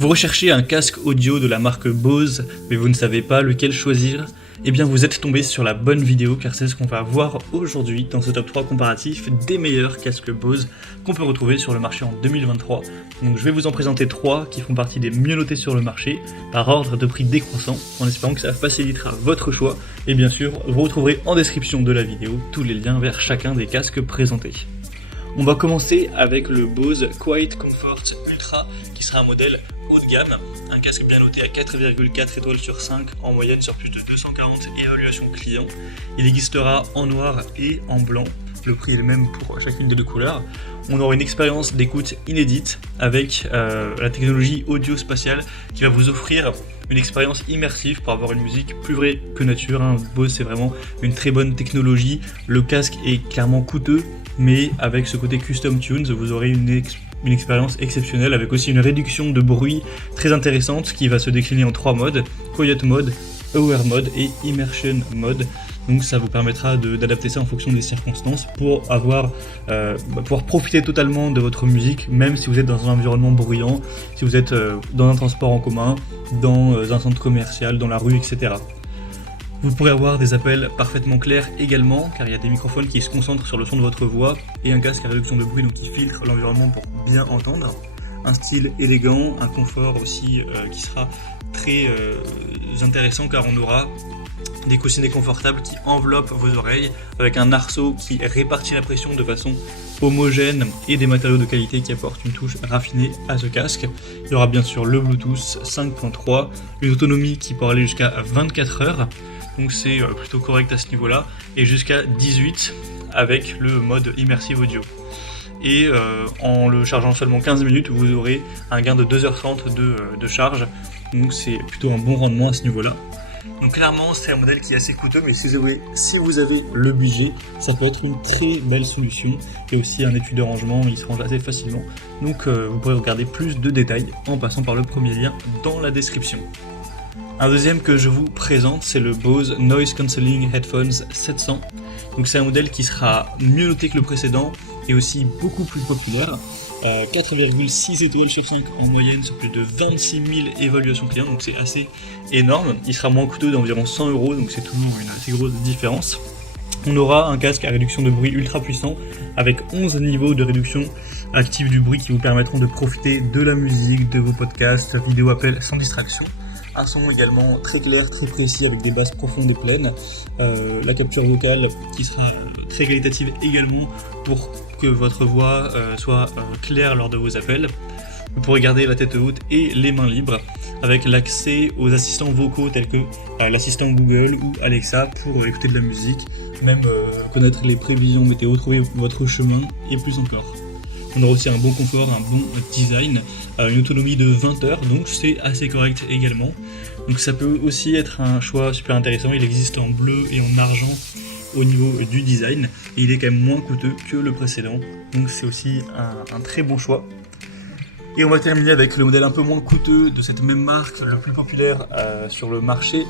Vous recherchez un casque audio de la marque Bose, mais vous ne savez pas lequel choisir? Eh bien vous êtes tombé sur la bonne vidéo car c'est ce qu'on va voir aujourd'hui dans ce top 3 comparatif des meilleurs casques Bose qu'on peut retrouver sur le marché en 2023. Donc je vais vous en présenter 3 qui font partie des mieux notés sur le marché par ordre de prix décroissant en espérant que ça facilitera votre choix et bien sûr vous retrouverez en description de la vidéo tous les liens vers chacun des casques présentés. On va commencer avec le Bose Quiet Comfort Ultra qui sera un modèle haut de gamme, un casque bien noté à 4,4 étoiles sur 5 en moyenne sur plus de 240 évaluations clients. Il existera en noir et en blanc, le prix est le même pour chacune des deux couleurs. On aura une expérience d'écoute inédite avec la technologie audio spatiale qui va vous offrir une expérience immersive pour avoir une musique plus vraie que nature. Bose c'est vraiment une très bonne technologie, le casque est clairement coûteux mais avec ce côté custom tunes vous aurez une expérience exceptionnelle avec aussi une réduction de bruit très intéressante qui va se décliner en 3 modes, Quiet Mode, Aware Mode et Immersion Mode. Donc ça vous permettra d'adapter ça en fonction des circonstances pour pouvoir profiter totalement de votre musique, même si vous êtes dans un environnement bruyant, si vous êtes dans un transport en commun, dans un centre commercial, dans la rue, etc. Vous pourrez avoir des appels parfaitement clairs également, car il y a des microphones qui se concentrent sur le son de votre voix, et un casque à réduction de bruit donc qui filtre l'environnement pour bien entendre. Un style élégant, un confort aussi qui sera très intéressant car on aura des coussinets confortables qui enveloppent vos oreilles avec un arceau qui répartit la pression de façon homogène et des matériaux de qualité qui apportent une touche raffinée à ce casque. Il y aura bien sûr le Bluetooth 5.3, une autonomie qui pourra aller jusqu'à 24 heures, donc c'est plutôt correct à ce niveau-là, et jusqu'à 18 avec le mode Immersive Audio. Et en le chargeant seulement 15 minutes, vous aurez un gain de 2h30 de charge, donc c'est plutôt un bon rendement à ce niveau-là. Donc clairement c'est un modèle qui est assez coûteux, mais si vous avez le budget, ça peut être une très belle solution. Et aussi un étui de rangement, il se range assez facilement. Donc vous pourrez regarder plus de détails en passant par le premier lien dans la description. Un deuxième que je vous présente, c'est le Bose Noise Cancelling Headphones 700. Donc c'est un modèle qui sera mieux noté que le précédent et aussi beaucoup plus populaire. 4,6 étoiles sur 5 en moyenne sur plus de 26 000 évaluations clients, donc c'est assez énorme. Il sera moins coûteux d'environ 100 €, donc c'est toujours une assez grosse différence. On aura un casque à réduction de bruit ultra puissant avec 11 niveaux de réduction active du bruit qui vous permettront de profiter de la musique, de vos podcasts, vidéos, appels sans distraction. Un son également très clair, très précis avec des basses profondes et pleines. La capture vocale qui sera très qualitative également pour que votre voix soit claire lors de vos appels. Vous pourrez garder la tête haute et les mains libres avec l'accès aux assistants vocaux tels que l'assistant Google ou Alexa pour écouter de la musique, même connaître les prévisions météo, trouver votre chemin et plus encore. On aura aussi un bon confort, un bon design, une autonomie de 20 heures, donc c'est assez correct également. Donc ça peut aussi être un choix super intéressant, il existe en bleu et en argent au niveau du design, et il est quand même moins coûteux que le précédent, donc c'est aussi un très bon choix. Et on va terminer avec le modèle un peu moins coûteux de cette même marque, le plus populaire sur le marché.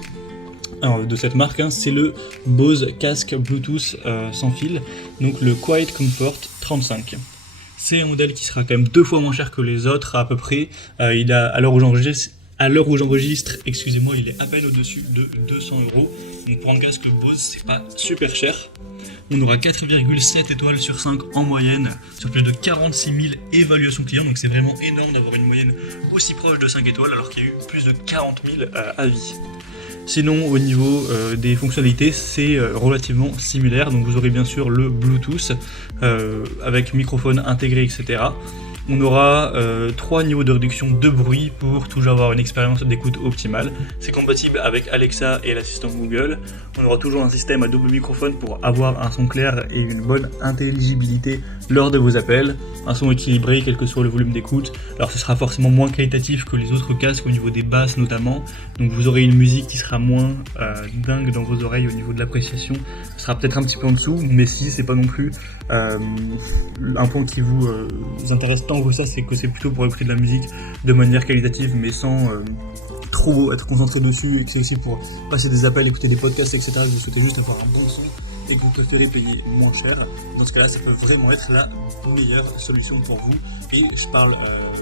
Alors, de cette marque, c'est le Bose Casque Bluetooth sans fil, donc le Quiet Comfort 35. C'est un modèle qui sera quand même 2 fois moins cher que les autres à peu près. Il a, à l'heure où j'enregistre, excusez-moi, il est à peine au-dessus de 200 €. Donc pour un casque Bose, c'est pas super cher. On aura 4,7 étoiles sur 5 en moyenne sur plus de 46 000 évaluations clients. Donc c'est vraiment énorme d'avoir une moyenne aussi proche de 5 étoiles alors qu'il y a eu plus de 40 000 avis. Sinon au niveau des fonctionnalités c'est relativement similaire, donc vous aurez bien sûr le Bluetooth avec microphone intégré etc. On aura 3 niveaux de réduction de bruit pour toujours avoir une expérience d'écoute optimale. C'est compatible avec Alexa et l'assistant Google. On aura toujours un système à double microphone pour avoir un son clair et une bonne intelligibilité lors de vos appels. Un son équilibré quel que soit le volume d'écoute. Alors ce sera forcément moins qualitatif que les autres casques au niveau des basses notamment. Donc vous aurez une musique qui sera moins dingue dans vos oreilles au niveau de l'appréciation. Ce sera peut-être un petit peu en dessous, mais si c'est pas non plus un point qui vous intéresse tant que ça, c'est que c'est plutôt pour écouter de la musique de manière qualitative mais sans trop être concentré dessus, et que c'est aussi pour passer des appels, écouter des podcasts etc. Vous souhaitez juste avoir un bon son et que vous préférez payer moins cher, dans ce cas-là, ça peut vraiment être la meilleure solution pour vous. Et je parle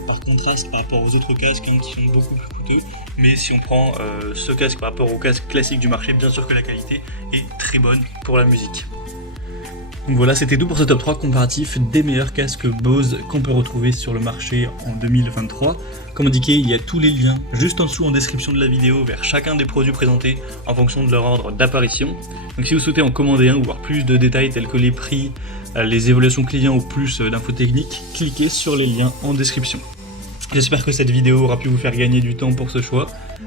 par contraste par rapport aux autres casques qui sont beaucoup plus coûteux. Mais si on prend ce casque par rapport au casque classique du marché, bien sûr que la qualité est très bonne pour la musique. Donc voilà, c'était tout pour ce top 3 comparatif des meilleurs casques Bose qu'on peut retrouver sur le marché en 2023. Comme indiqué, il y a tous les liens juste en dessous en description de la vidéo vers chacun des produits présentés en fonction de leur ordre d'apparition. Donc si vous souhaitez en commander un ou voir plus de détails tels que les prix, les évaluations clients ou plus d'infos techniques, cliquez sur les liens en description. J'espère que cette vidéo aura pu vous faire gagner du temps pour ce choix.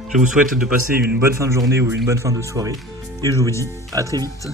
Je vous souhaite de passer une bonne fin de journée ou une bonne fin de soirée et je vous dis à très vite.